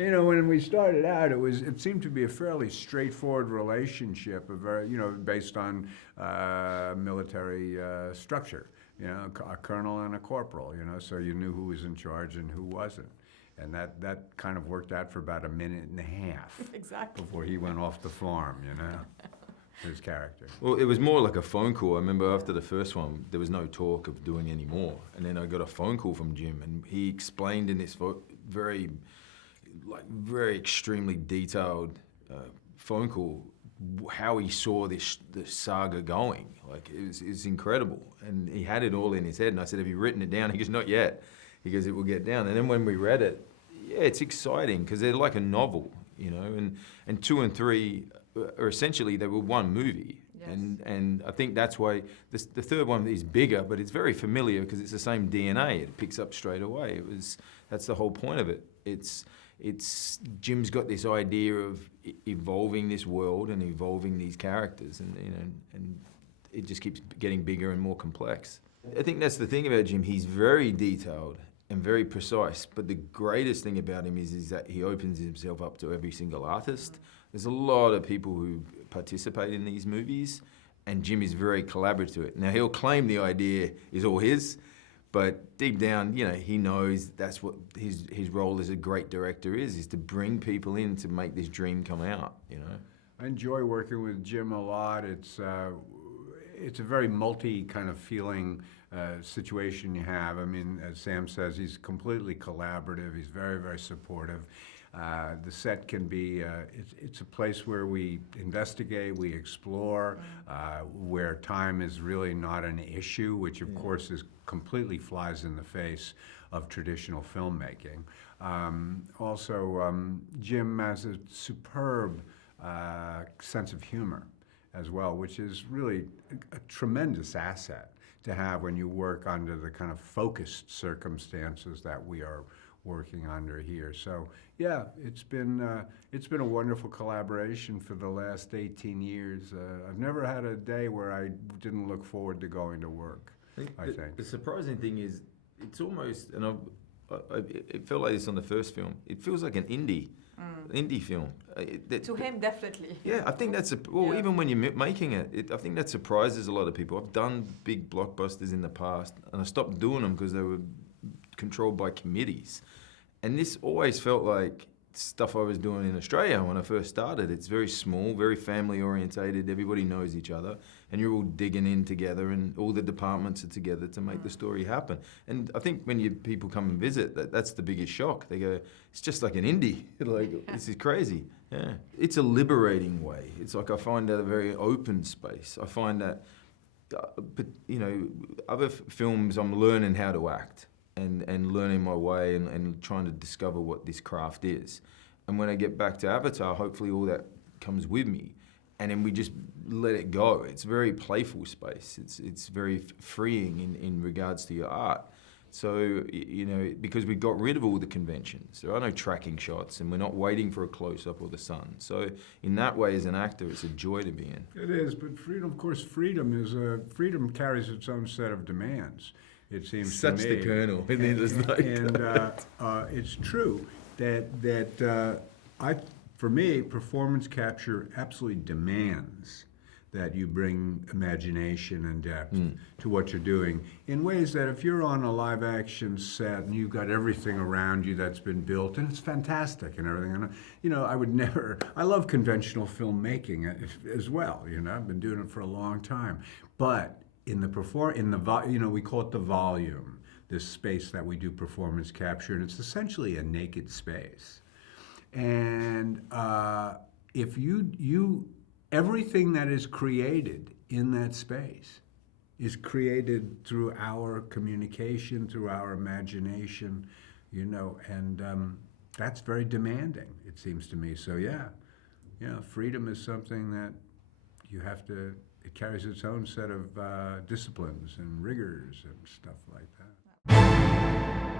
You know, when we started out, it seemed to be a fairly straightforward relationship, based on military structure. You know, a colonel and a corporal. You know, so you knew who was in charge and who wasn't. And that kind of worked out for about a minute and a half. Exactly. Before he went off the farm, you know, his character. Well, it was more like a phone call. I remember after the first one, there was no talk of doing any more. And then I got a phone call from Jim, and he explained in this very extremely detailed phone call how he saw the saga going. Like, it was incredible. And he had it all in his head. And I said, have you written it down? He goes, not yet. He goes, it will get down. And then when we read it, yeah, it's exciting because they're like a novel, you know, and 2 and 3 are essentially, they were one movie. Yes. And I think that's why the third one is bigger, but it's very familiar because it's the same DNA. It picks up straight away. That's the whole point of it. It's Jim's got this idea of evolving this world and evolving these characters, and it just keeps getting bigger and more complex. I think that's the thing about Jim. He's very detailed and very precise, but the greatest thing about him is that he opens himself up to every single artist. There's a lot of people who participate in these movies, and Jim is very collaborative. Now, he'll claim the idea is all his, but deep down, you know, he knows that's what his role as a great director is to bring people in to make this dream come out, you know. I enjoy working with Jim a lot. It's a very multi kind of feeling situation you have. I mean, as Sam says, he's completely collaborative. He's very, very supportive. The set can be, it's a place where we investigate, we explore, where time is really not an issue, which of course completely flies in the face of traditional filmmaking. Jim has a superb sense of humor as well, which is really a tremendous asset to have when you work under the kind of focused circumstances that we are working under here. So yeah, it's been a wonderful collaboration for the last 18 years. I've never had a day where I didn't look forward to going to work, I think. The surprising thing is, it's almost, and it felt like this on the first film, it feels like an indie film. To him, definitely. Yeah, I think that's even when you're making it, I think that surprises a lot of people. I've done big blockbusters in the past, and I stopped doing them because they were controlled by committees. And this always felt like stuff I was doing in Australia when I first started. It's very small, very family orientated. Everybody knows each other, and you're all digging in together, and all the departments are together to make the story happen. And I think when people come and visit, that's the biggest shock. They go, it's just like an indie. Like, this is crazy. Yeah, it's a liberating way. It's like I find that a very open space. I find that, but you know, other films, I'm learning how to act. And learning my way and trying to discover what this craft is. And when I get back to Avatar, hopefully all that comes with me. And then we just let it go. It's a very playful space. It's very freeing in regards to your art. So, you know, because we got rid of all the conventions. There are no tracking shots, and we're not waiting for a close-up of the sun. So in that way, as an actor, it's a joy to be in. It is, but freedom, of course, freedom carries its own set of demands. It seems such to me. the kernel. It's true that for me, performance capture absolutely demands that you bring imagination and depth to what you're doing in ways that if you're on a live action set and you've got everything around you that's been built and it's fantastic and everything, and you know, I love conventional filmmaking as well. You know, I've been doing it for a long time, but we call it the volume, this space that we do performance capture, and it's essentially a naked space. And if everything that is created in that space is created through our communication, through our imagination, you know, and that's very demanding, it seems to me. So yeah, freedom is something that you have to. It carries its own set of disciplines and rigors and stuff like that.